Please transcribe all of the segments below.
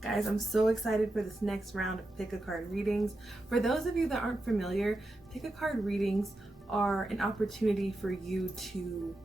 Guys, I'm so excited for this next round of pick a card readings. For those of you that aren't familiar, pick a card readings are an opportunity for you to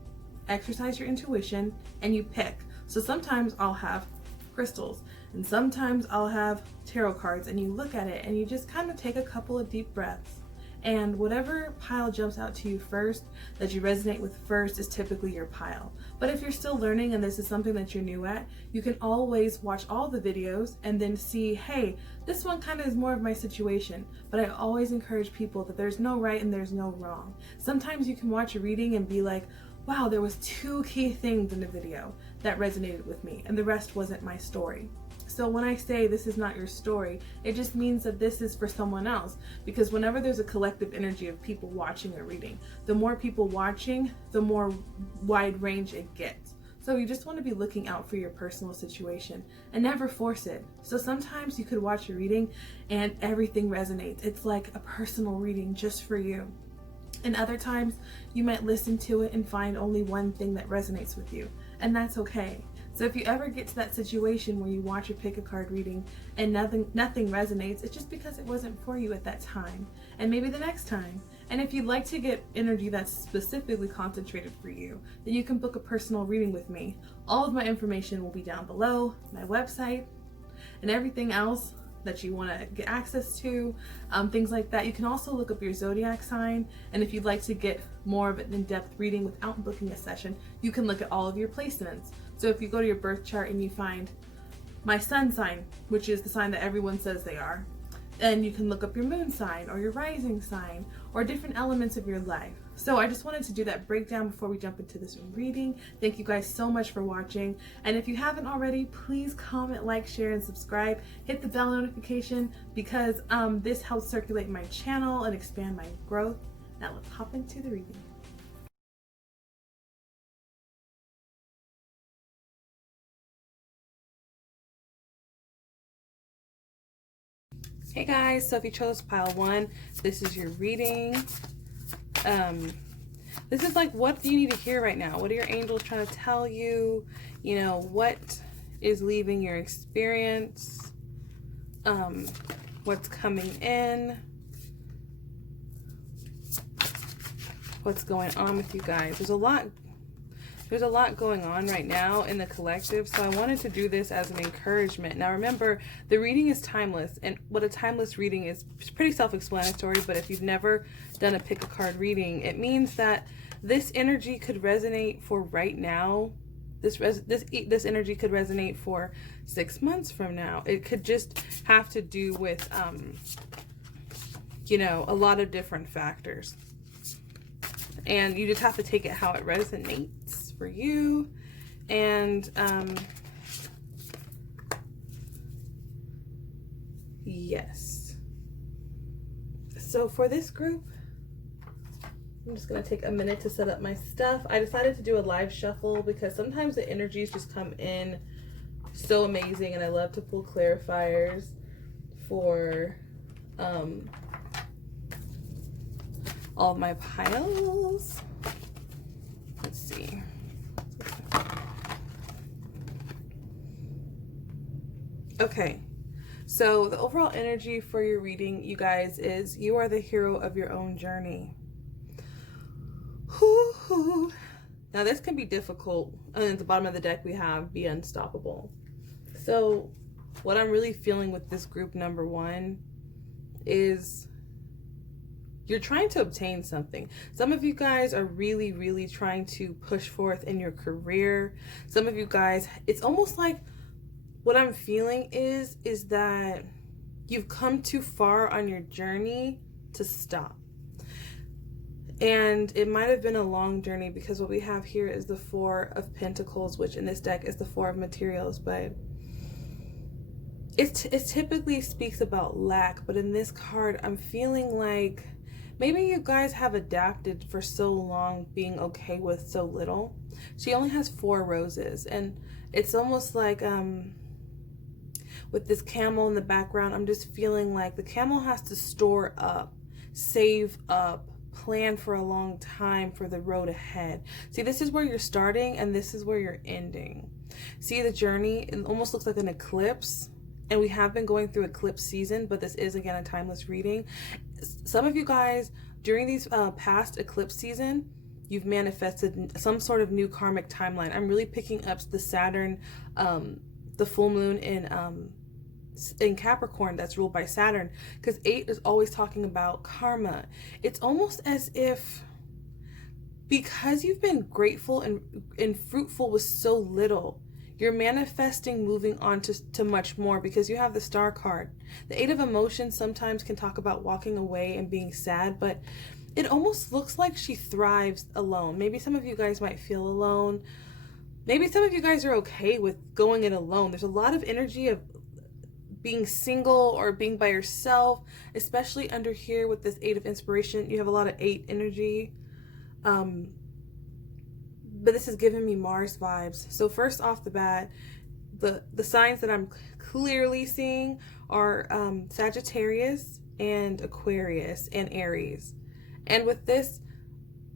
exercise your intuition and you pick. So sometimes I'll have crystals and sometimes I'll have tarot cards, and you look at it and you just kind of take a couple of deep breaths. And whatever pile jumps out to you first, that you resonate with first, is typically your pile. But if you're still learning and this is something that you're new at, you can always watch all the videos and then see, hey, this one kind of is more of my situation. But I always encourage people that there's no right and there's no wrong. Sometimes you can watch a reading and be like, wow, there was 2 key things in the video that resonated with me and the rest wasn't my story. So when I say this is not your story, it just means that this is for someone else. Because whenever there's a collective energy of people watching a reading, the more people watching, the more wide range it gets. So you just want to be looking out for your personal situation and never force it. So sometimes you could watch a reading and everything resonates. It's like a personal reading just for you. And other times you might listen to it and find only one thing that resonates with you, and that's okay. So if you ever get to that situation where you watch a pick a card reading and nothing resonates, it's just because it wasn't for you at that time, and maybe the next time. And if you'd like to get energy that's specifically concentrated for you, then you can book a personal reading with me. All of my information will be down below, my website, and everything else that you want to get access to, things like that. You can also look up your zodiac sign, and if you'd like to get more of an in-depth reading without booking a session, you can look at all of your placements. So if you go to your birth chart and you find my sun sign, which is the sign that everyone says they are, then you can look up your moon sign or your rising sign or different elements of your life. So I just wanted to do that breakdown before we jump into this reading. Thank you guys so much for watching. And if you haven't already, please comment, like, share, and subscribe. Hit the bell notification because this helps circulate my channel and expand my growth. Now let's hop into the reading. Hey guys, so if you chose pile 1, this is your reading. This is like, what do you need to hear right now? What are your angels trying to tell you? You know, what is leaving your experience? What's coming in? What's going on with you guys? There's a lot going on right now in the collective, so I wanted to do this as an encouragement. Now remember, the reading is timeless, and what a timeless reading is pretty self-explanatory, but if you've never done a pick a card reading, it means that this energy could resonate for right now. This energy could resonate for 6 months from now. It could just have to do with you know, a lot of different factors, and you just have to take it how it resonates for you. And yes, so for this group, I'm just gonna take a minute to set up my stuff. I decided to do a live shuffle because sometimes the energies just come in so amazing, and I love to pull clarifiers for all of my piles. Let's see. Okay, so the overall energy for your reading, you guys, is you are the hero of your own journey. Whoo-hoo. Now this can be difficult, and at the bottom of the deck we have be unstoppable. So what I'm really feeling with this group number 1 is you're trying to obtain something. Some of you guys are really trying to push forth in your career. Some of you guys, it's almost like what I'm feeling is that you've come too far on your journey to stop. And it might have been a long journey, because what we have here is the 4 of Pentacles, which in this deck is the 4 of Materials, but it typically speaks about lack. But in this card, I'm feeling like maybe you guys have adapted for so long being okay with so little. She only has 4 roses, and it's almost like with this camel in the background, I'm just feeling like the camel has to store up, save up, plan for a long time for the road ahead. See, this is where you're starting and this is where you're ending. See the journey? It almost looks like an eclipse, And we have been going through eclipse season, but this is again a timeless reading. Some of you guys during these past eclipse season, you've manifested some sort of new karmic timeline. I'm really picking up the Saturn, the full moon in Capricorn that's ruled by Saturn, because 8 is always talking about karma. It's almost as if because you've been grateful and fruitful with so little, you're manifesting moving on to much more, because you have the Star card. The 8 of Emotions sometimes can talk about walking away and being sad, but it almost looks like she thrives alone. Maybe some of you guys might feel alone. Maybe some of you guys are okay with going it alone. There's a lot of energy of being single or being by yourself, especially under here with this 8 of Inspiration. You have a lot of 8 energy. But this is giving me Mars vibes. So first off the bat, the signs that I'm clearly seeing are Sagittarius and Aquarius and Aries. And with this,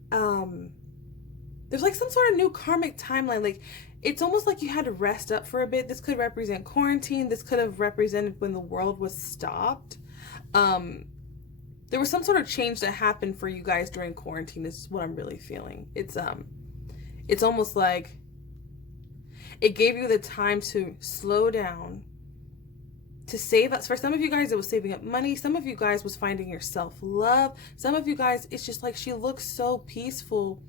there's like some sort of new karmic timeline. Like, it's almost like you had to rest up for a bit. This could represent quarantine. This could have represented when the world was stopped. There was some sort of change that happened for you guys during quarantine. This is what I'm really feeling. It's almost like it gave you the time to slow down, to save up. For some of you guys, it was saving up money. Some of you guys was finding your self-love. Some of you guys, it's just like she looks so peaceful,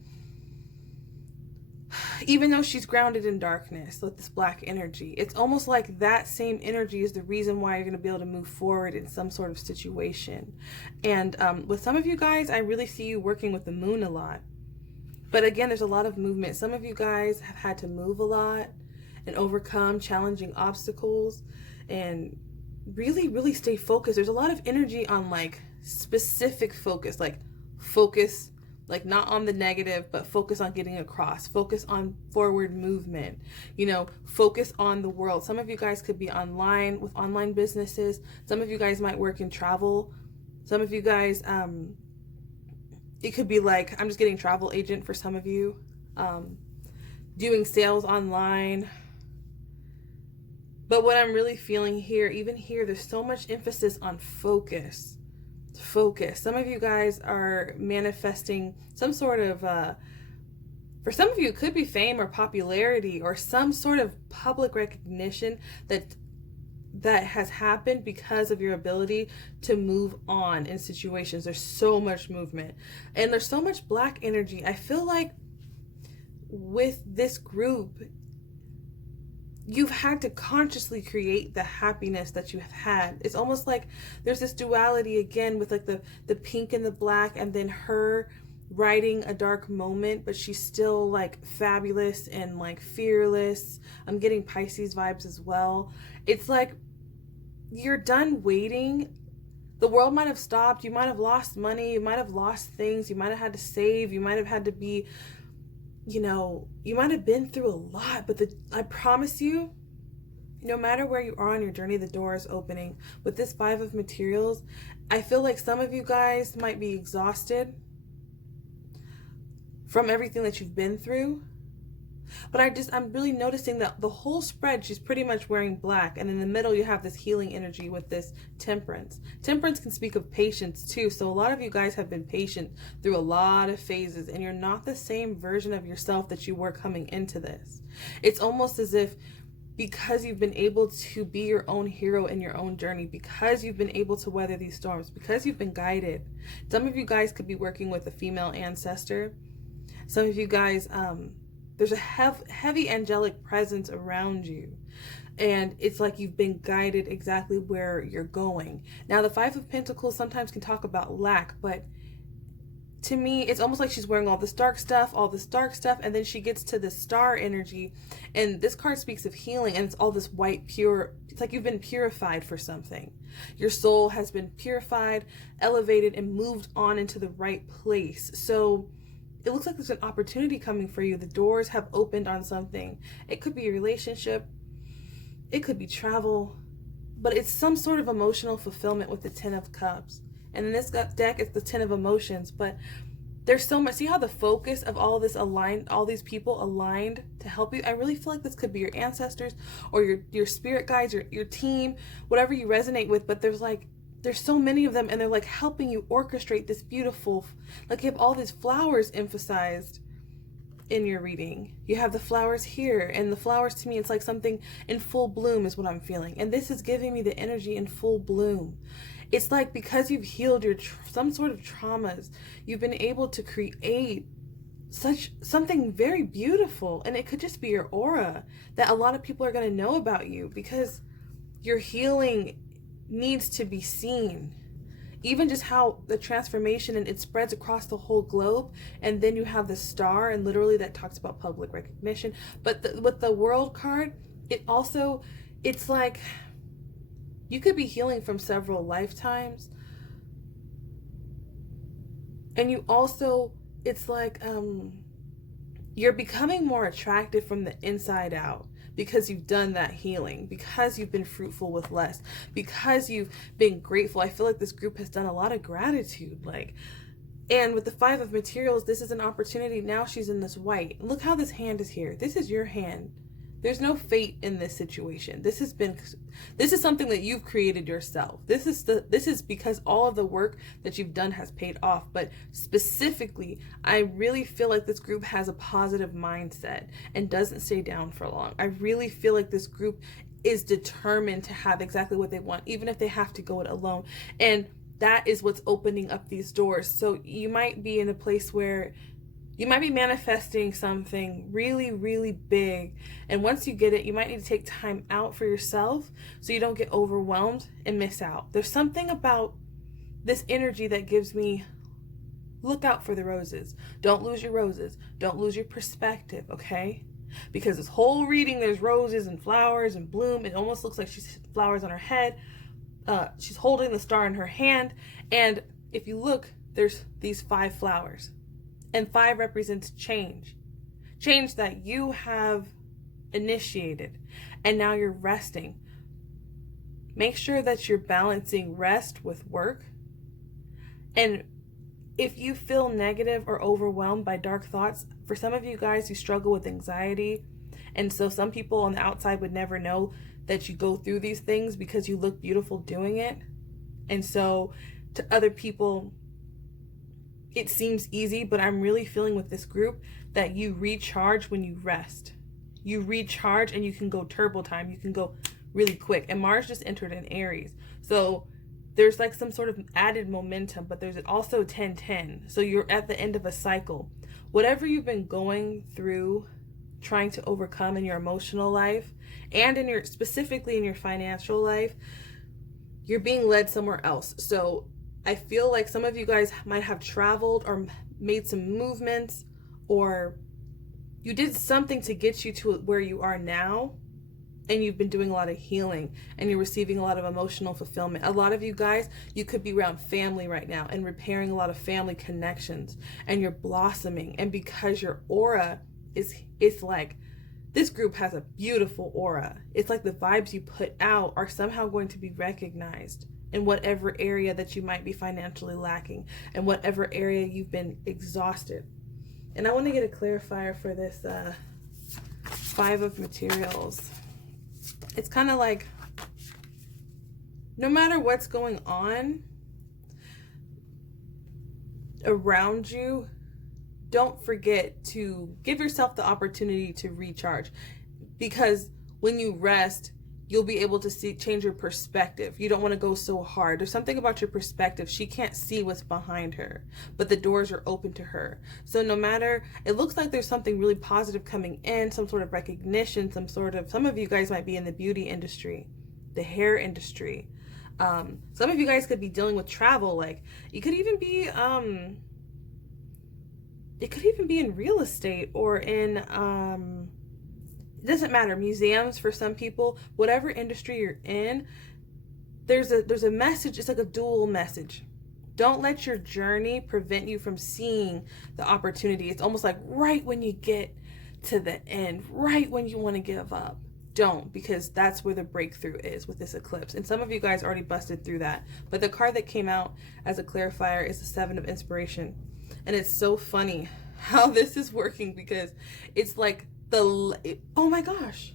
even though she's grounded in darkness, like this black energy. It's almost like that same energy is the reason why you're going to be able to move forward in some sort of situation. And with some of you guys, I really see you working with the moon a lot. But again, there's a lot of movement. Some of you guys have had to move a lot and overcome challenging obstacles and really, really stay focused. There's a lot of energy on like specific focus, like focus, like not on the negative, but focus on getting across, focus on forward movement, you know, focus on the world. Some of you guys could be online with online businesses. Some of you guys might work in travel. Some of you guys, it could be like, I'm just getting travel agent for some of you, doing sales online. But what I'm really feeling here, even here, there's so much emphasis on focus. Focus. Some of you guys are manifesting some sort of, for some of you, it could be fame or popularity or some sort of public recognition that has happened because of your ability to move on in situations. There's so much movement and there's so much black energy. I feel like with this group, you've had to consciously create the happiness that you have had. It's almost like there's this duality again with like the pink and the black, and then her riding a dark moment, but she's still like fabulous and like fearless. I'm getting Pisces vibes as well. It's like you're done waiting. The world might have stopped. You might have lost money. You might have lost things. You might have had to save. You might have had to be, you know, you might have been through a lot, but I promise you, no matter where you are on your journey, the door is opening. With this 5 of materials, I feel like some of you guys might be exhausted from everything that you've been through. But I'm really noticing that the whole spread, she's pretty much wearing black. And in the middle, you have this healing energy with this temperance. Temperance can speak of patience too. So a lot of you guys have been patient through a lot of phases, and you're not the same version of yourself that you were coming into this. It's almost as if because you've been able to be your own hero in your own journey, because you've been able to weather these storms, because you've been guided. Some of you guys could be working with a female ancestor. Some of you guys, there's a heavy angelic presence around you, and it's like you've been guided exactly where you're going. Now, the 5 of Pentacles sometimes can talk about lack, but to me, it's almost like she's wearing all this dark stuff, and then she gets to the star energy, and this card speaks of healing, and it's all this white, pure. It's like you've been purified for something. Your soul has been purified, elevated, and moved on into the right place. So it looks like there's an opportunity coming for you. The doors have opened on something. It could be a relationship. It could be travel. But it's some sort of emotional fulfillment with the 10 of Cups. And in this deck, it's the 10 of Emotions. But there's so much. See how the focus of all this aligned, all these people aligned to help you? I really feel like this could be your ancestors or your spirit guides, your team, whatever you resonate with. But there's so many of them, and they're like helping you orchestrate this beautiful, like you have all these flowers emphasized in your reading. You have the flowers here, and the flowers to me, it's like something in full bloom is what I'm feeling. And this is giving me the energy in full bloom. It's like because you've healed your some sort of traumas, you've been able to create something very beautiful. And it could just be your aura that a lot of people are going to know about you, because your healing needs to be seen. Even just how the transformation, and it spreads across the whole globe. And then you have the star, and literally that talks about public recognition. But with the world card, it's like you could be healing from several lifetimes. And you also, it's like you're becoming more attractive from the inside out, because you've done that healing, because you've been fruitful with less, because you've been grateful. I feel like this group has done a lot of gratitude. And with the 5 of materials, this is an opportunity. Now she's in this white. Look how this hand is here. This is your hand. There's no fate in this situation. This is something that you've created yourself. This is because all of the work that you've done has paid off. But specifically, I really feel like this group has a positive mindset and doesn't stay down for long. I really feel like this group is determined to have exactly what they want, even if they have to go it alone. And that is what's opening up these doors. So you might be in a place where you might be manifesting something really, really big. And once you get it, you might need to take time out for yourself so you don't get overwhelmed and miss out. There's something about this energy that gives me, look out for the roses. Don't lose your roses. Don't lose your perspective, okay? Because this whole reading, there's roses and flowers and bloom. It almost looks like she's flowers on her head. She's holding the star in her hand. And if you look, there's these 5 flowers. And 5 represents change. Change that you have initiated. And now you're resting. Make sure that you're balancing rest with work. And if you feel negative or overwhelmed by dark thoughts, for some of you guys who struggle with anxiety, and so some people on the outside would never know that you go through these things because you look beautiful doing it. And so to other people, it seems easy, but I'm really feeling with this group that you recharge when you rest. You recharge and you can go turbo time. You can go really quick. And Mars just entered in Aries. So there's like some sort of added momentum, but there's also 10-10. So you're at the end of a cycle. Whatever you've been going through, trying to overcome in your emotional life and specifically in your financial life, you're being led somewhere else. So I feel like some of you guys might have traveled or made some movements, or you did something to get you to where you are now, and you've been doing a lot of healing and you're receiving a lot of emotional fulfillment. A lot of you guys, you could be around family right now and repairing a lot of family connections, and you're blossoming. And because your aura it's like, this group has a beautiful aura. It's like the vibes you put out are somehow going to be recognized in whatever area that you might be financially lacking, and whatever area you've been exhausted. And I want to get a clarifier for this 5 of materials. It's kind of like, no matter what's going on around you, don't forget to give yourself the opportunity to recharge, because when you rest, you'll be able to change your perspective. You don't want to go so hard. There's something about your perspective. She can't see what's behind her, but the doors are open to her. So no matter, it looks like there's something really positive coming in, some sort of recognition, some of you guys might be in the beauty industry, the hair industry. Some of you guys could be dealing with travel. Like, you could even be, it could even be in real estate or in, it doesn't matter, museums for some people. Whatever industry you're in, there's a message. It's like a dual message. Don't let your journey prevent you from seeing the opportunity. It's almost like right when you get to the end, right when you want to give up. Don't, because that's where the breakthrough is with this eclipse. And some of you guys already busted through that. But the card that came out as a clarifier is the 7 of Inspiration. And it's so funny how this is working, because it's like oh my gosh,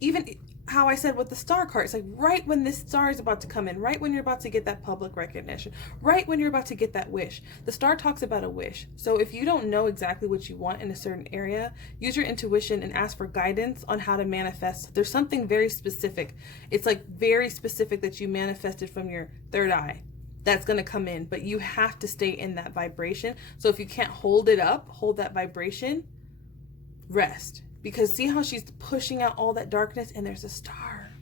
even how I said with the star card, it's like right when this star is about to come in, right when you're about to get that public recognition, right when you're about to get that wish. The star talks about a wish. So if you don't know exactly what you want in a certain area, use your intuition and ask for guidance on how to manifest. There's something very specific. It's like very specific that you manifested from your third eye that's going to come in, but you have to stay in that vibration. So if you can't hold it up, hold that vibration, rest. Because see how she's pushing out all that darkness, and there's a star,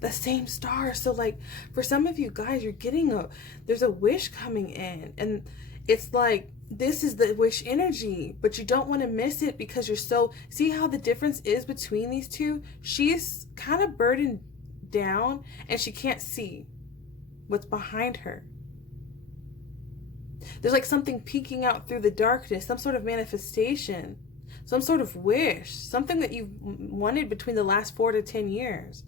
the same star. So like for some of you guys, you're getting there's a wish coming in, and it's like this is the wish energy, but you don't want to miss it because you're so, see how the difference is between these two? She's kind of burdened down and she can't see what's behind her. There's like something peeking out through the darkness, some sort of manifestation, some sort of wish, something that you've wanted between the last 4 to 10 years.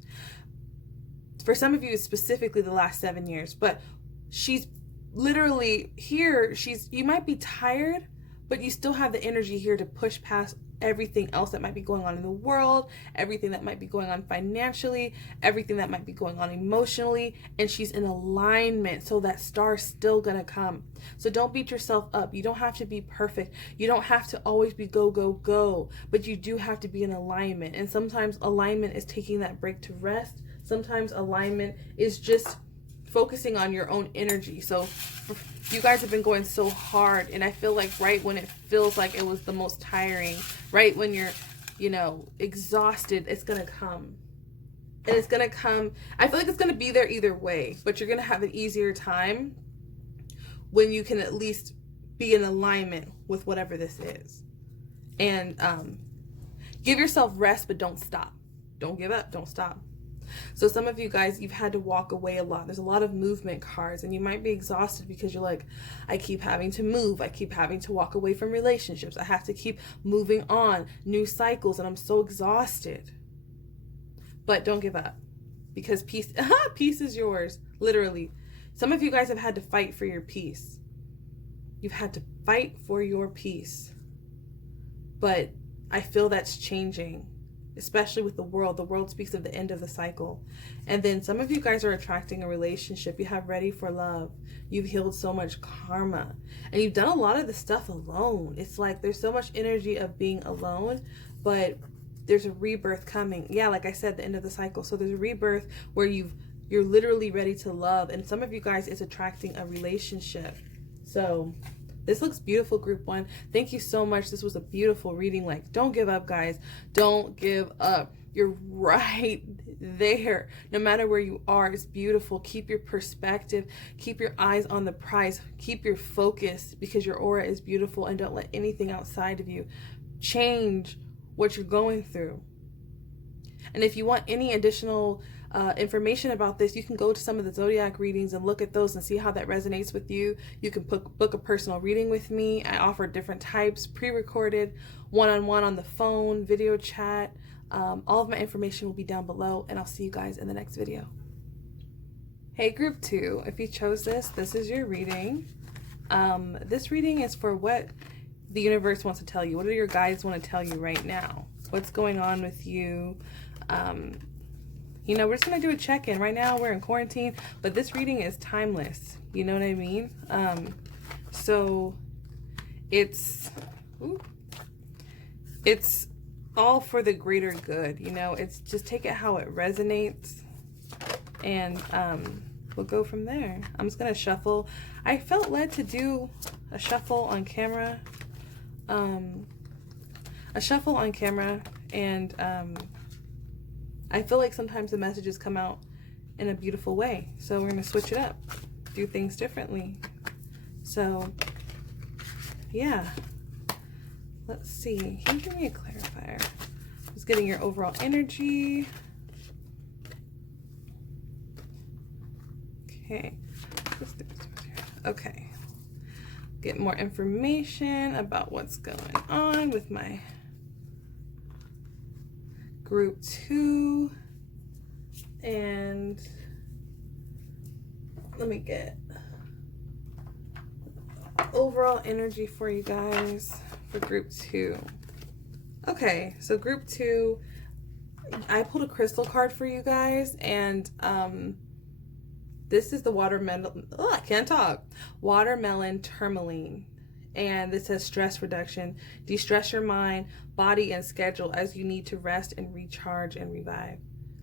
For some of you, it's specifically the last 7 years, but she's literally here. You might be tired, but you still have the energy here to push past everything else that might be going on in the world, everything that might be going on financially, everything that might be going on emotionally, and she's in alignment, so that star's still gonna come. So don't beat yourself up. You don't have to be perfect. You don't have to always be go, go, go, but you do have to be in alignment. And sometimes alignment is taking that break to rest. Sometimes alignment is just focusing on your own energy. So you guys have been going so hard, and I feel like right when it feels like it was the most tiring, right when you're, exhausted, it's gonna come. And it's gonna come, I feel like it's gonna be there either way, but you're gonna have an easier time when you can at least be in alignment with whatever this is. And give yourself rest, but don't stop. Don't give up, don't stop. So some of you guys, you've had to walk away a lot. There's a lot of movement cards, and you might be exhausted because you're like, I keep having to move. I keep having to walk away from relationships. I have to keep moving on, new cycles, and I'm so exhausted. But don't give up, because peace is yours, literally. Some of you guys have had to fight for your peace. You've had to fight for your peace. But I feel that's changing, especially with the world. The world speaks of the end of the cycle. And then some of you guys are attracting a relationship. You have ready for love. You've healed so much karma, and you've done a lot of the stuff alone. It's like there's so much energy of being alone, but there's a rebirth coming. Yeah, like I said, the end of the cycle. So there's a rebirth where you're literally ready to love. And some of you guys is attracting a relationship. So this looks beautiful, group 1. Thank you so much. This was a beautiful reading. Like, don't give up, guys. Don't give up. You're right there. No matter where you are, it's beautiful. Keep your perspective. Keep your eyes on the prize. Keep your focus, because your aura is beautiful, and don't let anything outside of you change what you're going through. And if you want any additional information about this, you can go to some of the zodiac readings and look at those and see how that resonates with you. You can book a personal reading with me. I offer different types, pre-recorded, one-on-one on the phone, video chat. All of my information will be down below, and I'll see you guys in the next video. Hey, group 2, if you chose this is your reading. This reading is for what the universe wants to tell you. What do your guides want to tell you right now? What's going on with you? We're just going to do a check-in. Right now, we're in quarantine, but this reading is timeless. You know what I mean? So it's all for the greater good. It's just take it how it resonates, and we'll go from there. I'm just going to shuffle. I felt led to do a shuffle on camera. And I feel like sometimes the messages come out in a beautiful way. So we're going to switch it up, do things differently. So, yeah. Let's see. Can you give me a clarifier? Just getting your overall energy. Okay. Let's do this one here. Okay. Get more information about what's going on with my group 2, and let me get overall energy for you guys for group 2. Okay, so group 2, I pulled a crystal card for you guys, and this is the watermelon. Oh, I can't talk. Watermelon tourmaline, and this says stress reduction. De-stress your mind, body, and schedule as you need to rest and recharge and revive.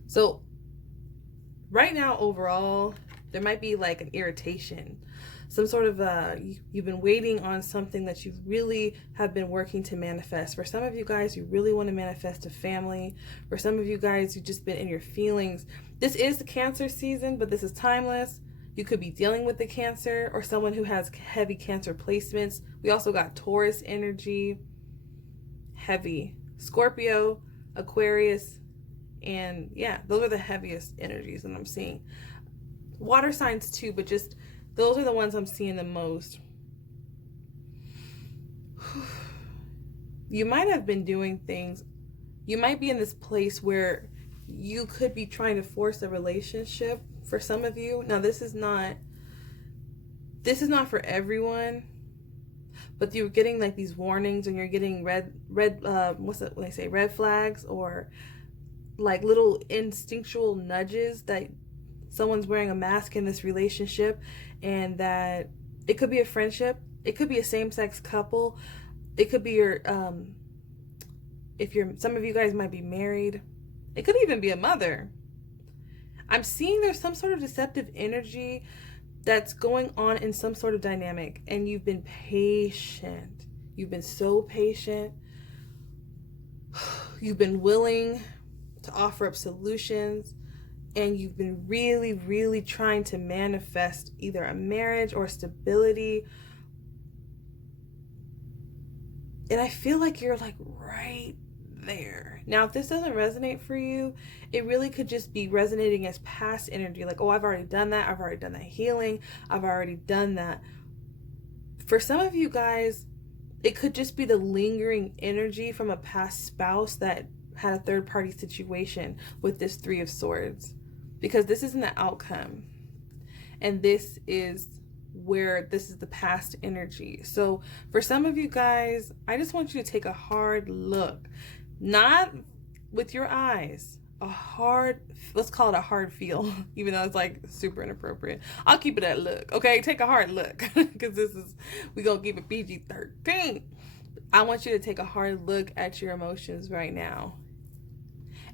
So right now, overall, there might be like an irritation, some sort of you've been waiting on something that you really have been working to manifest. For some of you guys, you really want to manifest a family. For some of you guys, you've just been in your feelings. This is the Cancer season, but this is timeless. You could be dealing with the Cancer or someone who has heavy Cancer placements. We also got Taurus energy, heavy, Scorpio, Aquarius, and yeah, those are the heaviest energies that I'm seeing. Water signs too, but just those are the ones I'm seeing the most. You might have been doing things. You might be in this place where you could be trying to force a relationship for some of you. Now, this is not for everyone, but you're getting like these warnings, and you're getting red what's it when they say red flags, or like little instinctual nudges that someone's wearing a mask in this relationship, and that it could be a friendship, it could be a same-sex couple, it could be your some of you guys might be married, it could even be a mother. I'm seeing there's some sort of deceptive energy that's going on in some sort of dynamic, and you've been patient. You've been so patient. You've been willing to offer up solutions, and you've been really, really trying to manifest either a marriage or stability. And I feel like you're like right there. Now, if this doesn't resonate for you, it really could just be resonating as past energy. Like, oh, I've already done that. I've already done that healing. I've already done that. For some of you guys, it could just be the lingering energy from a past spouse that had a third-party situation with this 3 of Swords, because this isn't the outcome, and this is where this is the past energy. So for some of you guys, I just want you to take a hard look, not with your eyes, let's call it a hard feel, even though it's like super inappropriate. I'll keep it at look, okay? Take a hard look, because we're gonna keep it PG-13. I want you to take a hard look at your emotions right now.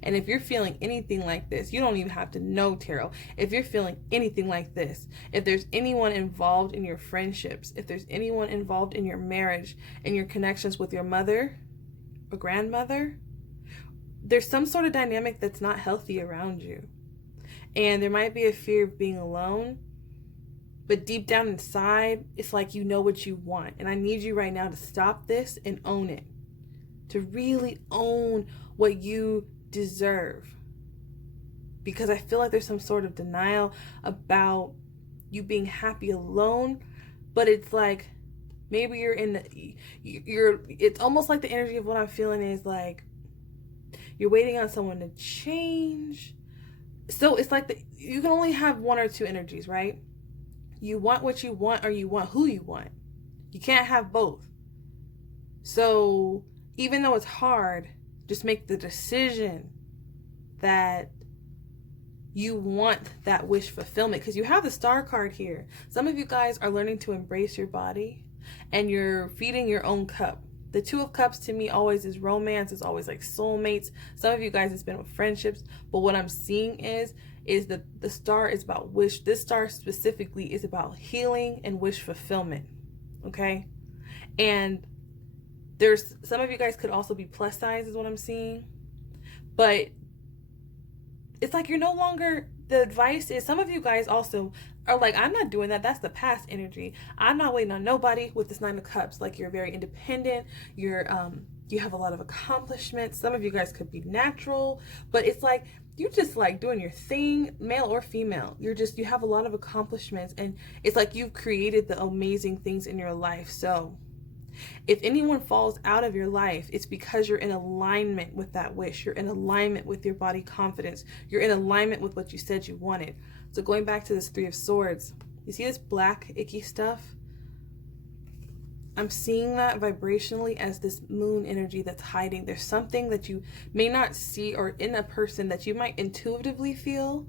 And if you're feeling anything like this, you don't even have to know tarot. If you're feeling anything like this, if there's anyone involved in your friendships, if there's anyone involved in your marriage and your connections with your mother or grandmother, there's some sort of dynamic that's not healthy around you. And there might be a fear of being alone, but deep down inside, it's like you know what you want. And I need you right now to stop this and own it. To really own what you deserve, because I feel like there's some sort of denial about you being happy alone, but it's like maybe it's almost like the energy of what I'm feeling is like you're waiting on someone to change. So it's like you can only have one or two energies, right? You want what you want, or you want who you want. You can't have both. So even though it's hard, just make the decision that you want that wish fulfillment, because you have the Star card here. Some of you guys are learning to embrace your body, and you're feeding your own cup. The 2 of Cups to me always is romance. It's always like soulmates. Some of you guys, it's been with friendships. But what I'm seeing is that the Star is about wish. This Star specifically is about healing and wish fulfillment. Okay? And there's some of you guys could also be plus size is what I'm seeing, but it's like you're no longer, the advice is, some of you guys also are like, I'm not doing that. That's the past energy. I'm not waiting on nobody with this 9 of Cups. Like, you're very independent. You have a lot of accomplishments. Some of you guys could be natural, but it's like, you just like doing your thing, male or female. You have a lot of accomplishments, and it's like you've created the amazing things in your life. So if anyone falls out of your life, it's because you're in alignment with that wish. You're in alignment with your body confidence. You're in alignment with what you said you wanted. So going back to this 3 of Swords, you see this black icky stuff? I'm seeing that vibrationally as this moon energy that's hiding. There's something that you may not see, or in a person that you might intuitively feel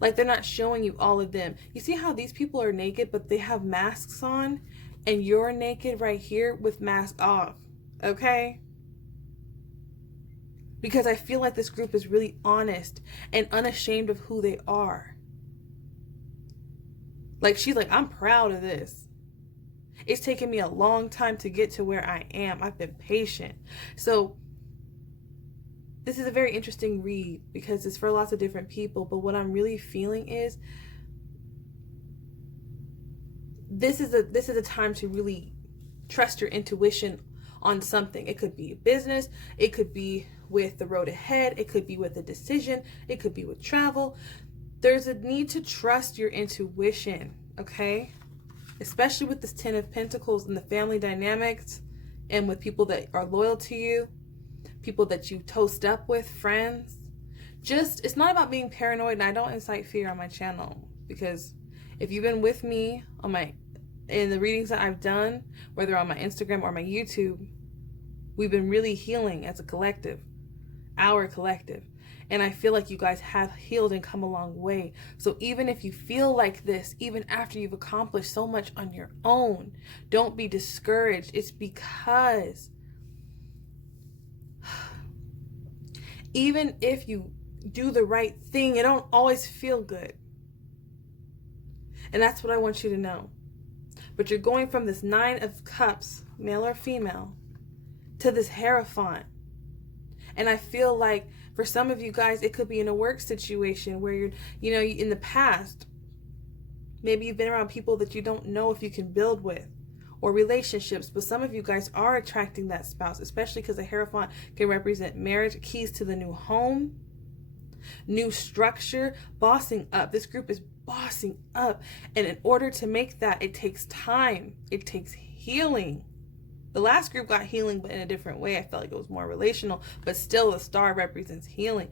like they're not showing you all of them. You see how these people are naked, but they have masks on, and you're naked right here with mask off, okay? Because I feel like this group is really honest and unashamed of who they are. Like, she's like, I'm proud of this. It's taken me a long time to get to where I am. I've been patient. So this is a very interesting read because it's for lots of different people. But what I'm really feeling is this is a time to really trust your intuition on something. It could be a business. It could be with the road ahead. It could be with a decision. It could be with travel. There's a need to trust your intuition, okay? Especially with this 10 of Pentacles and the family dynamics, and with people that are loyal to you, people that you toast up with, friends. Just, it's not about being paranoid, and I don't incite fear on my channel, because if you've been with me in the readings that I've done, whether on my Instagram or my YouTube, we've been really healing as a collective, our collective. And I feel like you guys have healed and come a long way. So even if you feel like this, even after you've accomplished so much on your own, don't be discouraged. It's because even if you do the right thing, it don't always feel good. And that's what I want you to know. But you're going from this 9 of Cups, male or female, to this Hierophant. And I feel like for some of you guys, it could be in a work situation where you're, in the past, maybe you've been around people that you don't know if you can build with, or relationships. But some of you guys are attracting that spouse, especially because the Hierophant can represent marriage, keys to the new home, new structure, bossing up. This group is bossing up. And in order to make that, it takes time. It takes healing. The last group got healing, but in a different way. I felt like it was more relational, but still the star represents healing.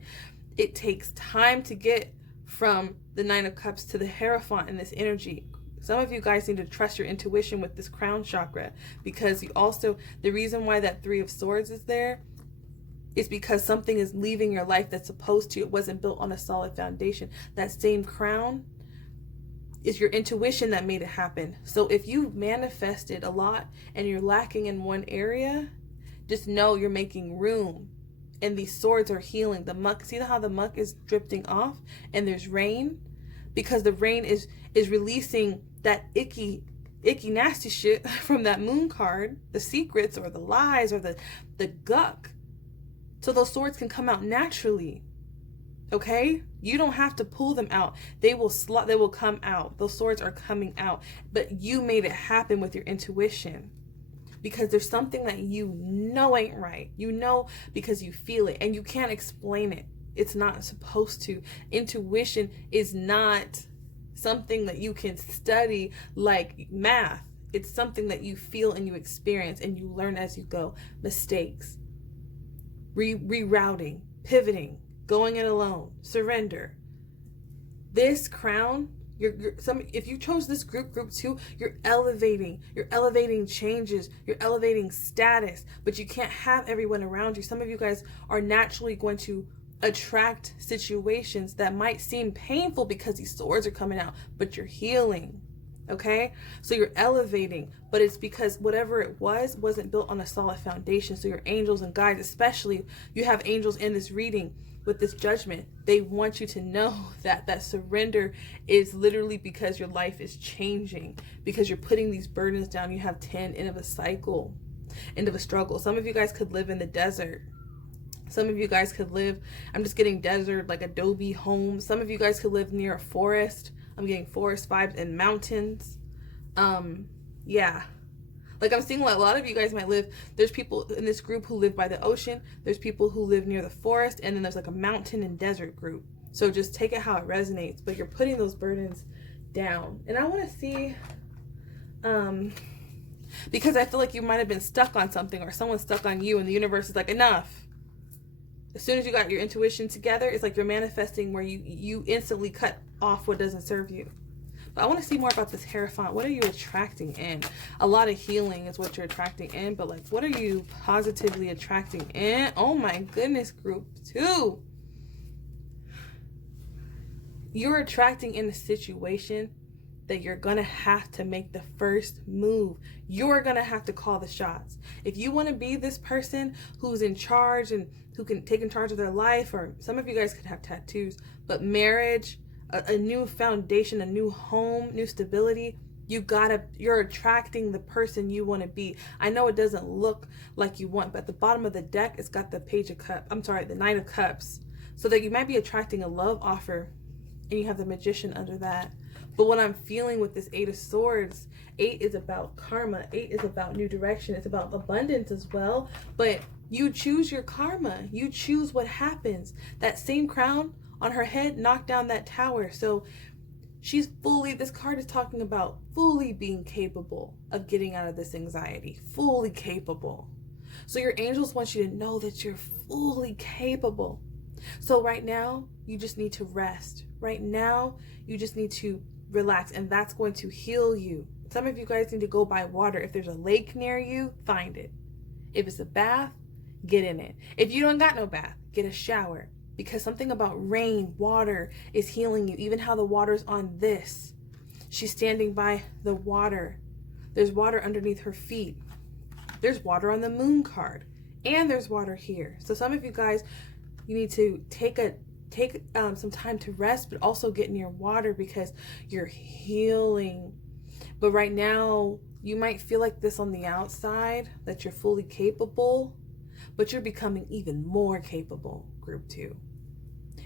It takes time to get from the 9 of Cups to the Hierophant in this energy. Some of you guys need to trust your intuition with this crown chakra, because the reason why that 3 of Swords is there is because something is leaving your life that's supposed to. It wasn't built on a solid foundation. That same crown is your intuition that made it happen. So if you've manifested a lot and you're lacking in one area, just know you're making room. And these swords are healing. The muck, see how the muck is drifting off and there's rain? Because the rain is releasing that icky nasty shit from that moon card, the secrets or the lies or the guck. So those swords can come out naturally. Okay? You don't have to pull them out. They will come out. Those swords are coming out. But you made it happen with your intuition. Because there's something that you know ain't right. You know because you feel it. And you can't explain it. It's not supposed to. Intuition is not something that you can study like math. It's something that you feel and you experience and you learn as you go. Mistakes. Rerouting. Pivoting. Going it alone, surrender. This crown, if you chose this group 2, you're elevating changes, you're elevating status, but you can't have everyone around you. Some of you guys are naturally going to attract situations that might seem painful because these swords are coming out, but you're healing. Okay, so you're elevating, but it's because whatever it wasn't built on a solid foundation. So your angels and guides, especially you have angels in this reading with this judgment, they want you to know that surrender is literally because your life is changing, because you're putting these burdens down. You have 10, end of a cycle, end of a struggle. Some of you guys could live in the desert. Some of you guys could live, I'm just getting desert, like adobe homes. Some of you guys could live near a forest. I'm getting forest vibes and mountains. Yeah. Like I'm seeing a lot of you guys might live, there's people in this group who live by the ocean. There's people who live near the forest. And then there's like a mountain and desert group. So just take it how it resonates. But you're putting those burdens down. And I want to see, because I feel like you might have been stuck on something or someone's stuck on you and the universe is like, enough. As soon as you got your intuition together, it's like you're manifesting where you instantly cut off what doesn't serve you. But I want to see more about this Hierophant. What are you attracting in? A lot of healing is what you're attracting in, but like, what are you positively attracting in? Oh my goodness, group 2. You're attracting in a situation that you're going to have to make the first move. You're going to have to call the shots. If you want to be this person who's in charge and who can take in charge of their life, or some of you guys could have tattoos, but marriage, a new foundation, a new home, new stability, you're attracting the person you want to be. I know it doesn't look like you want, but at the bottom of the deck, it's got the the Knight of Cups. So that you might be attracting a love offer, and you have the Magician under that. But what I'm feeling with this 8 of Swords, 8 is about karma. 8 is about new direction. It's about abundance as well. But you choose your karma. You choose what happens. That same crown on her head knocked down that tower. So she's this card is talking about fully being capable of getting out of this anxiety. Fully capable. So your angels want you to know that you're fully capable. So right now, you just need to rest. Right now, you just need to relax, and that's going to heal you. Some of you guys need to go by water. If there's a lake near you, find it. If it's a bath, get in it. If you don't got no bath, get a shower, because something about rain, water is healing you. Even how the water's on this. She's standing by the water. There's water underneath her feet. There's water on the Moon card, and there's water here. So some of you guys, you need to take some time to rest, but also get near water because you're healing. But right now, you might feel like this on the outside, that you're fully capable, but you're becoming even more capable, group 2.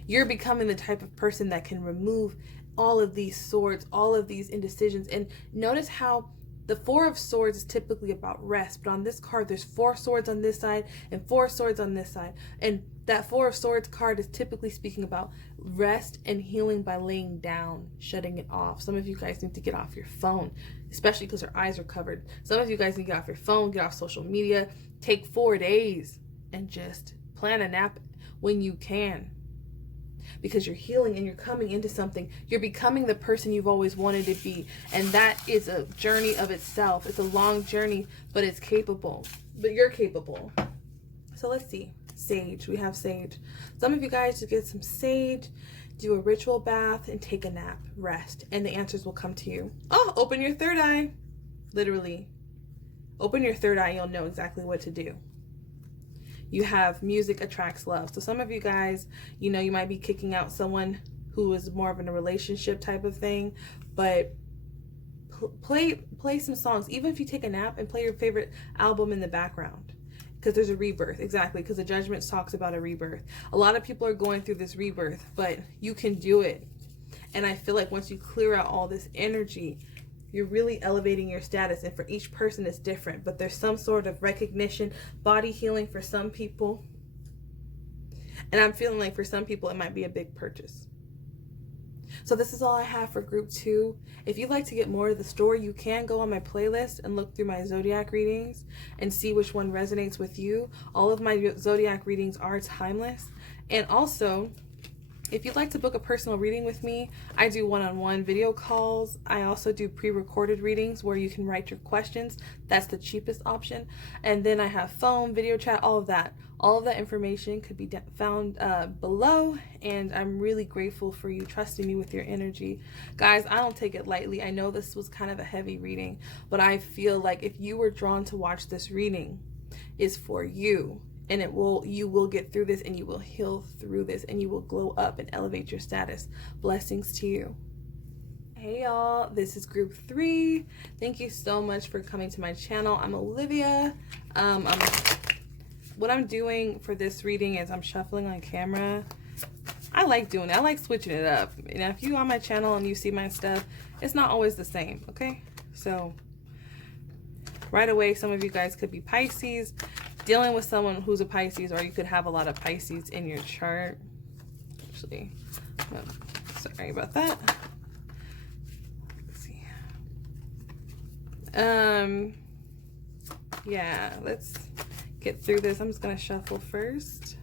You're becoming the type of person that can remove all of these swords, all of these indecisions. And notice how the 4 of Swords is typically about rest, but on this card, there's 4 swords on this side and 4 swords on this side. And that 4 of Swords card is typically speaking about rest and healing by laying down, shutting it off. Some of you guys need to get off your phone, especially because your eyes are covered. Some of you guys need to get off your phone, get off social media, take 4 days and just plan a nap when you can. Because you're healing and you're coming into something. You're becoming the person you've always wanted to be. And that is a journey of itself. It's a long journey, but it's capable. But you're capable. So let's see. Sage. We have sage. Some of you guys just get some sage, do a ritual bath, and take a nap. Rest. And the answers will come to you. Oh, open your third eye. Literally. Open your third eye. You'll know exactly what to do. You have music attracts love. So some of you guys, you know, you might be kicking out someone who is more of in a relationship type of thing, but play some songs. Even if you take a nap, and play your favorite album in the background, because there's a rebirth. Exactly, because the Judgment talks about a rebirth. A lot of people are going through this rebirth, but you can do it. And I feel like once you clear out all this energy, you're really elevating your status. And for each person, it's different. But there's some sort of recognition, body healing for some people. And I'm feeling like for some people, it might be a big purchase. So this is all I have for group 2. If you'd like to get more of the story, you can go on my playlist and look through my zodiac readings and see which one resonates with you. All of my zodiac readings are timeless. And also, if you'd like to book a personal reading with me, I do one-on-one video calls. I also do pre-recorded readings where you can write your questions. That's the cheapest option. And then I have phone, video chat, all of that. All of that information could be found below. And I'm really grateful for you trusting me with your energy. Guys, I don't take it lightly. I know this was kind of a heavy reading, but I feel like if you were drawn to watch this reading, it's for you. And you will get through this, and you will heal through this, and you will glow up and elevate your status. Blessings to you. Hey y'all, this is group 3. Thank you so much for coming to my channel. I'm Olivia. What I'm doing for this reading is I'm shuffling on camera. I like doing it. I like switching it up. And if you on my channel and you see my stuff, it's not always the same, okay? So right away, some of you guys could be Pisces, dealing with someone who's a Pisces, or you could have a lot of Pisces in your chart. Actually, sorry about that. Let's see. Yeah, let's get through this. I'm just gonna shuffle first.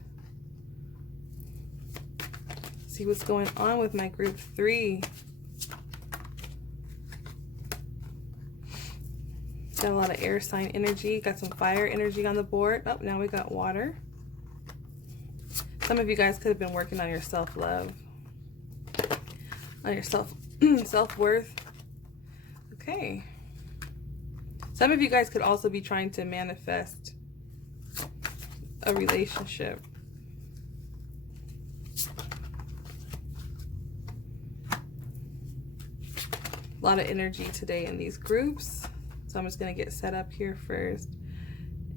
See what's going on with my group 3. Got a lot of air sign energy. Got some fire energy on the board. Oh, now we got water. Some of you guys could have been working on your self-love, on your self-worth. Okay. Some of you guys could also be trying to manifest a relationship. A lot of energy today in these groups. So I'm just going to get set up here first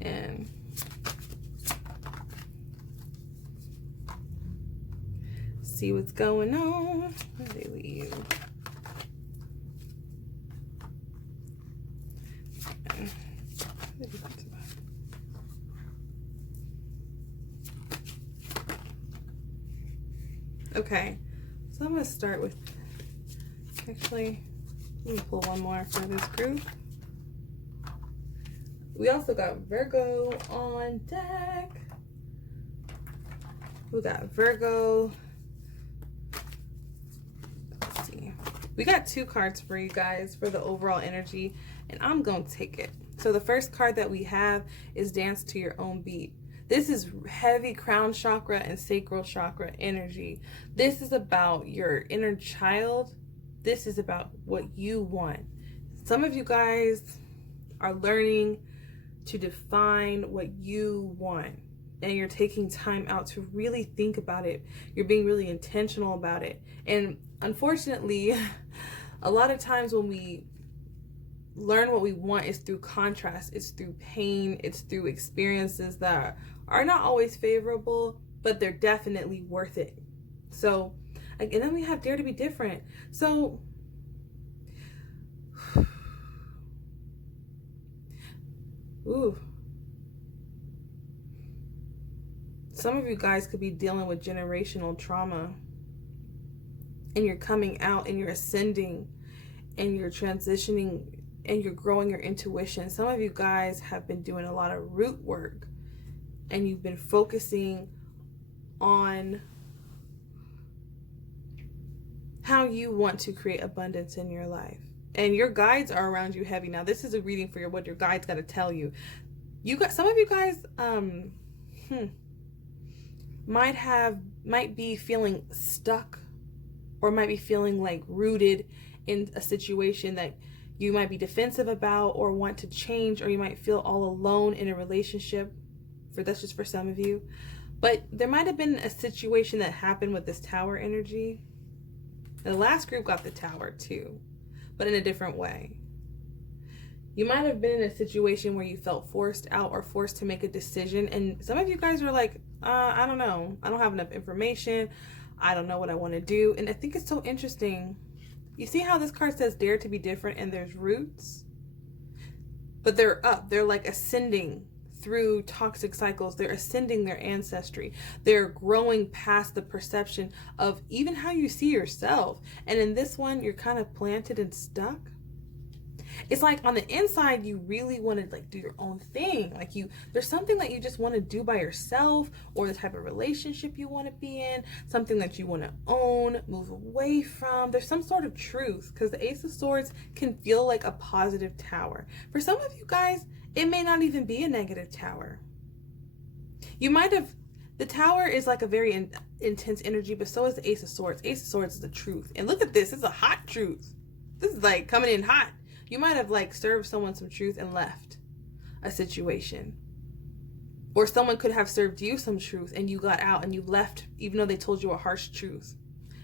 and see what's going on. Where do they leave? Okay, so I'm going to start with, actually, let me pull one more for this group. We also got Virgo on deck. We got Virgo. Let's see. We got 2 cards for you guys for the overall energy, and I'm going to take it. So the first card that we have is Dance to Your Own Beat. This is heavy crown chakra and sacral chakra energy. This is about your inner child. This is about what you want. Some of you guys are learning to define what you want, and you're taking time out to really think about it. You're being really intentional about it. And unfortunately, a lot of times when we learn what we want, is through contrast, it's through pain, it's through experiences that are not always favorable, but they're definitely worth it. So, and then we have Dare to Be Different. So, ooh. Some of you guys could be dealing with generational trauma, and you're coming out and you're ascending and you're transitioning and you're growing your intuition. Some of you guys have been doing a lot of root work, and you've been focusing on how you want to create abundance in your life. And your guides are around you heavy. Now, this is a reading for what your guides got to tell you. Some of you guys might be feeling stuck, or might be feeling like rooted in a situation that you might be defensive about or want to change, or you might feel all alone in a relationship. That's just for some of you. But there might have been a situation that happened with this Tower energy. And the last group got the Tower too, but in a different way. You might have been in a situation where you felt forced out or forced to make a decision. And some of you guys are like, I don't know. I don't have enough information. I don't know what I want to do. And I think it's so interesting. You see how this card says Dare to Be Different, and there's roots? But they're up. They're like ascending through toxic cycles. They're ascending their ancestry. They're growing past the perception of even how you see yourself. And in this one, you're kind of planted and stuck. It's like on the inside, you really want to like do your own thing. Like there's something that you just want to do by yourself, or the type of relationship you want to be in, something that you want to own, move away from. There's some sort of truth, because the Ace of Swords can feel like a positive tower. For some of you guys, it may not even be a negative tower. You might have, the Tower is like a very intense energy, but so is the Ace of Swords. Ace of Swords is the truth. And look at this, it's a hot truth. This is like coming in hot. You might have like served someone some truth and left a situation. Or someone could have served you some truth and you got out and you left, even though they told you a harsh truth.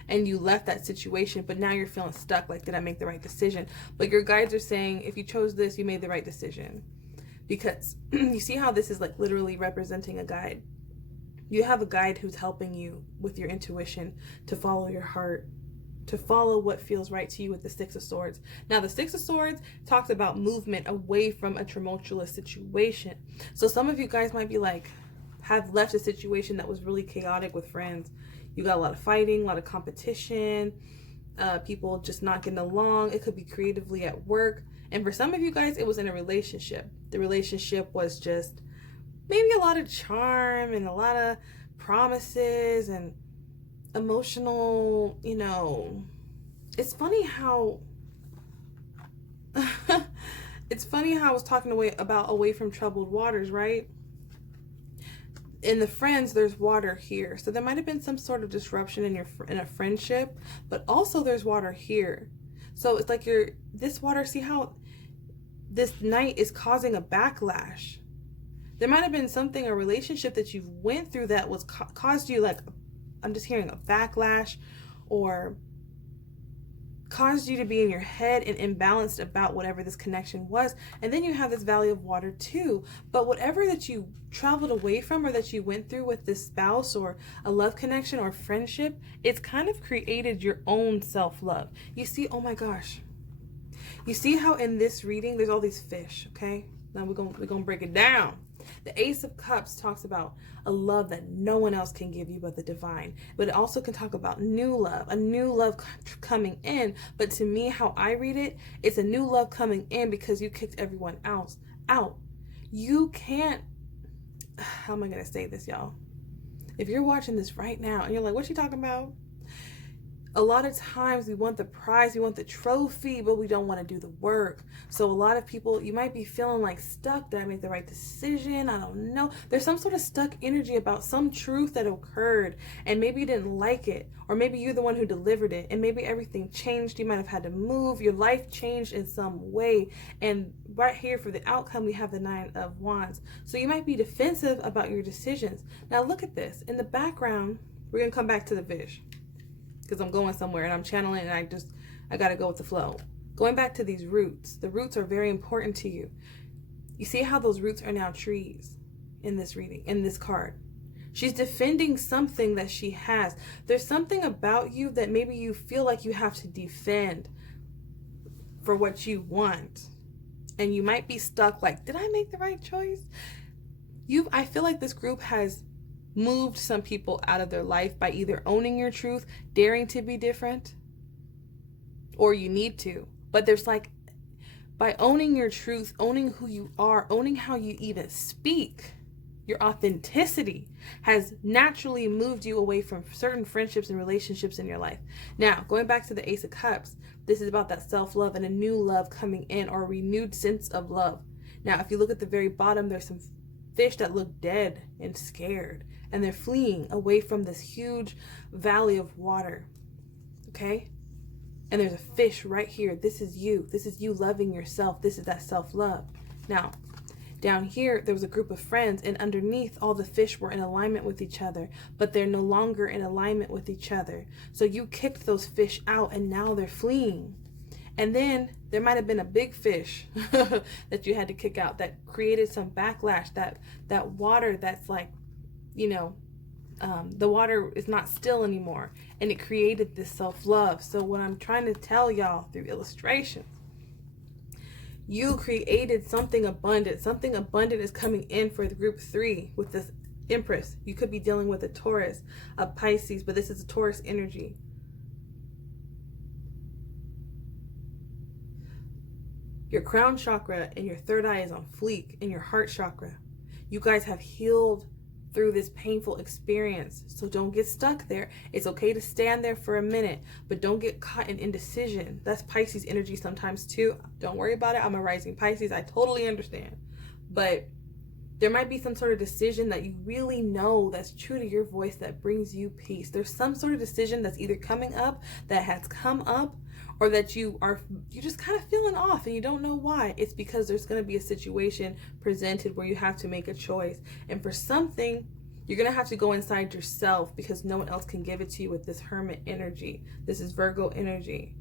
And you left that situation, but now you're feeling stuck, like, did I make the right decision? But your guides are saying, if you chose this, you made the right decision. Because you see how this is like literally representing a guide. You have a guide who's helping you with your intuition to follow your heart, to follow what feels right to you with the Six of Swords. Now, the Six of Swords talks about movement away from a tumultuous situation. So some of you guys might be like, have left a situation that was really chaotic with friends. You got a lot of fighting, a lot of competition, people just not getting along. It could be creatively at work. And for some of you guys, it was in a relationship. The relationship was just maybe a lot of charm and a lot of promises and emotional, you know. It's funny how it's funny how I was talking about away from troubled waters, right? In the friends, there's water here. So there might have been some sort of disruption in a friendship, but also there's water here. So it's like this water, see how this night is causing a backlash. There might have been something, a relationship that you went through that was caused you, like, I'm just hearing a backlash, or caused you to be in your head and imbalanced about whatever this connection was. And then you have this valley of water too. But whatever that you traveled away from or that you went through with this spouse or a love connection or friendship, it's kind of created your own self-love. You see, oh my gosh. You see how in this reading there's all these fish, okay? Now we're gonna break it down. The Ace of Cups talks about a love that no one else can give you but the divine. But it also can talk about new love, a new love coming in. But to me, how I read it, it's a new love coming in because you kicked everyone else out. You can't, how am I going to say this, y'all? If you're watching this right now and you're like, what's she talking about? A lot of times we want the prize, we want the trophy, but we don't want to do the work. So a lot of people, you might be feeling like stuck. Did I make the right decision? I don't know. There's some sort of stuck energy about some truth that occurred, and maybe you didn't like it, or maybe you're the one who delivered it, and maybe everything changed. You might have had to move. Your life changed in some way. And right here for the outcome, we have the Nine of Wands. So you might be defensive about your decisions. Now look at this. In the background, we're going to come back to the fish, because I'm going somewhere and I'm channeling and I got to go with the flow. Going back to these roots, the roots are very important to you. You see how those roots are now trees in this reading, in this card. She's defending something that she has. There's something about you that maybe you feel like you have to defend for what you want. And you might be stuck like, did I make the right choice? I feel like this group has moved some people out of their life by either owning your truth, daring to be different, or you need to. But there's like, by owning your truth, owning who you are, owning how you even speak, your authenticity has naturally moved you away from certain friendships and relationships in your life. Now, going back to the Ace of Cups, this is about that self-love and a new love coming in, or a renewed sense of love. Now, if you look at the very bottom, there's some fish that look dead and scared, and they're fleeing away from this huge valley of water, okay? And there's a fish right here. This is you. This is you loving yourself. This is that self-love. Now, down here, there was a group of friends, and underneath, all the fish were in alignment with each other, but they're no longer in alignment with each other. So you kicked those fish out, and now they're fleeing. And then there might have been a big fish that you had to kick out that created some backlash, that water that's like, you know, the water is not still anymore, and it created this self-love. So what I'm trying to tell y'all through illustration, you created something abundant. Something abundant is coming in for the group 3 with this Empress. You could be dealing with a Taurus, a Pisces, but this is a Taurus energy. Your crown chakra and your third eye is on fleek, and your heart chakra. You guys have healed through this painful experience. So don't get stuck there. It's okay to stand there for a minute, but don't get caught in indecision. That's Pisces energy sometimes too. Don't worry about it. I'm a rising Pisces. I totally understand. But there might be some sort of decision that you really know that's true to your voice that brings you peace. There's some sort of decision that's either coming up, that has come up, or that you're just kind of feeling off and you don't know why. It's because there's going to be a situation presented where you have to make a choice. And for something, you're going to have to go inside yourself, because no one else can give it to you with this Hermit energy. This is Virgo energy.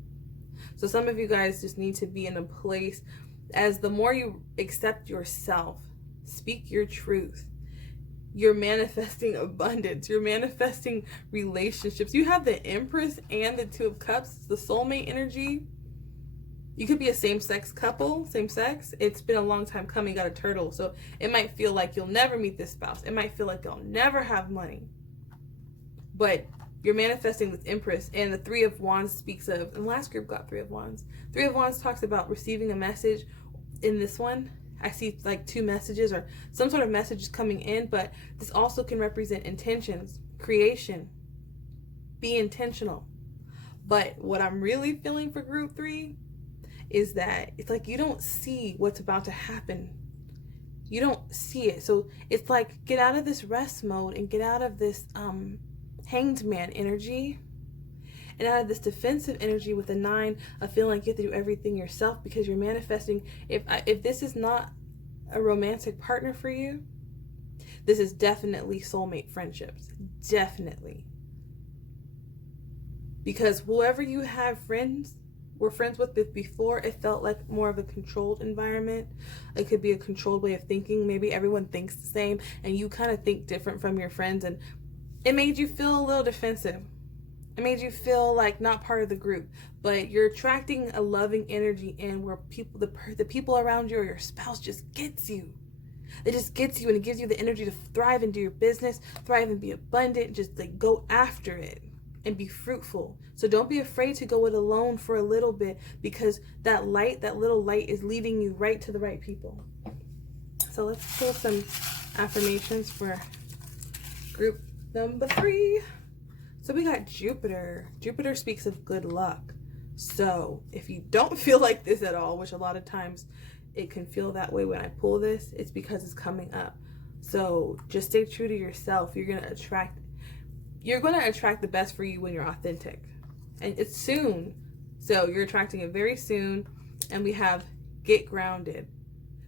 So some of you guys just need to be in a place, as the more you accept yourself, speak your truth, you're manifesting abundance. You're manifesting relationships. You have the Empress and the Two of Cups, the soulmate energy. You could be a same-sex couple, same sex. It's been a long time coming, got a turtle. So it might feel like you'll never meet this spouse. It might feel like they'll never have money. But you're manifesting this Empress, and the Three of Wands speaks of, and last group got Three of Wands. Three of Wands talks about receiving a message. In this one, I see like 2 messages or some sort of messages coming in, but this also can represent intentions, creation. Be intentional. But what I'm really feeling for group 3 is that it's like you don't see what's about to happen. You don't see it. So it's like, get out of this rest mode and get out of this hanged man energy and out of this defensive energy with a 9 of feeling like you have to do everything yourself because you're manifesting. If this is not a romantic partner for you, this is definitely soulmate friendships. Definitely. Because whoever you have were friends with before, it felt like more of a controlled environment. It could be a controlled way of thinking. Maybe everyone thinks the same and you kind of think different from your friends, and it made you feel a little defensive. It made you feel like not part of the group, but you're attracting a loving energy in where the people around you or your spouse just gets you. It just gets you, and it gives you the energy to thrive and do your business, thrive and be abundant, just like go after it and be fruitful. So don't be afraid to go it alone for a little bit, because that little light is leading you right to the right people. So let's pull some affirmations for group number 3. So we got Jupiter. Jupiter speaks of good luck. So if you don't feel like this at all, which a lot of times it can feel that way when I pull this, it's because it's coming up. So just stay true to yourself. You're going to attract the best for you when you're authentic. And it's soon. So you're attracting it very soon. And we have get grounded.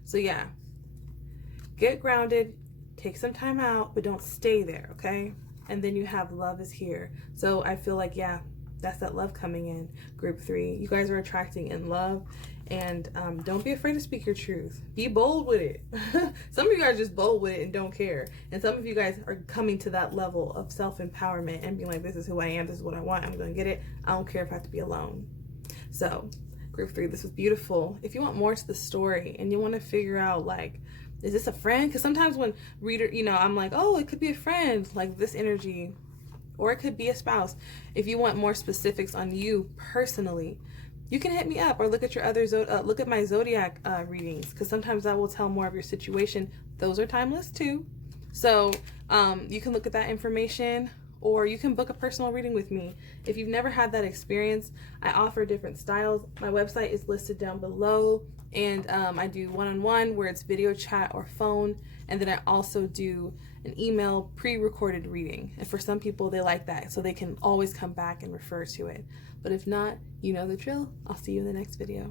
So yeah, get grounded, take some time out, but don't stay there, okay? And then you have love is here. So I feel like, yeah, that's that love coming in, group 3. You guys are attracting in love. And don't be afraid to speak your truth. Be bold with it. Some of you guys are just bold with it and don't care. And some of you guys are coming to that level of self-empowerment and being like, this is who I am, this is what I want, I'm going to get it. I don't care if I have to be alone. So, group 3, this was beautiful. If you want more to the story and you want to figure out, like, is this a friend? Because sometimes when I'm like, oh, it could be a friend, like this energy, or it could be a spouse. If you want more specifics on you personally, you can hit me up or look at your other look at my zodiac readings, because sometimes that will tell more of your situation. Those are timeless too. So you can look at that information, or you can book a personal reading with me. If you've never had that experience, I offer different styles. My website is listed down below, and I do one-on-one where it's video chat or phone, and then I also do an email pre-recorded reading. And for some people, they like that, so they can always come back and refer to it. But if not, you know the drill. I'll see you in the next video.